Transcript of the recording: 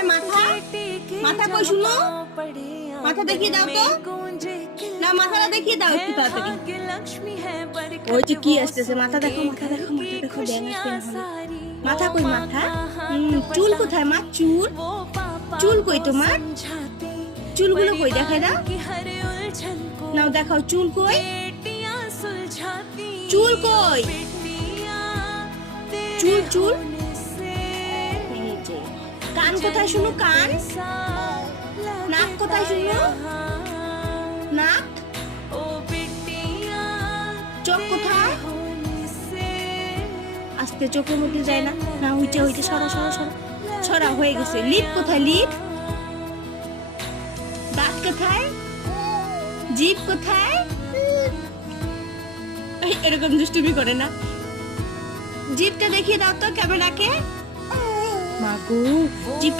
কোথায় মাথা? মাথা কই শুনো? মাথা দেখিয়ে দাও তো। না মাথাটা দেখিয়ে দাও একটু তাড়াতাড়ি। ওই যে কি আসতেছে, মাথা দেখো, মাথা দেখো, মাথা দেখো, ব্যাঙ আসবে না হলে। মাথা কই মাথা? চুল কোথায় মা? চুল, চুল কই তোমার? চুলগুলো কই দেখাই দাও। নাও দেখাও চুল কই, চুল কই, চুল চুল। এই যে কান কোথায় শুনো? কান, নাক কোথায় শুনো? নাক, চোখ কোথায়? আস্তে, চোখের মধ্যে যায় না। না হইছে হইছে, সরা সরা সরা সরা, হয়ে গেছে। লিপ কোথায়? লিপ, দাঁত কোথায়? জিভ কোথায়? এরকম দুষ্টুমি করে না। জিভটা দেখিয়ে দাও তো ক্যামেরাকে। মাগো জিভ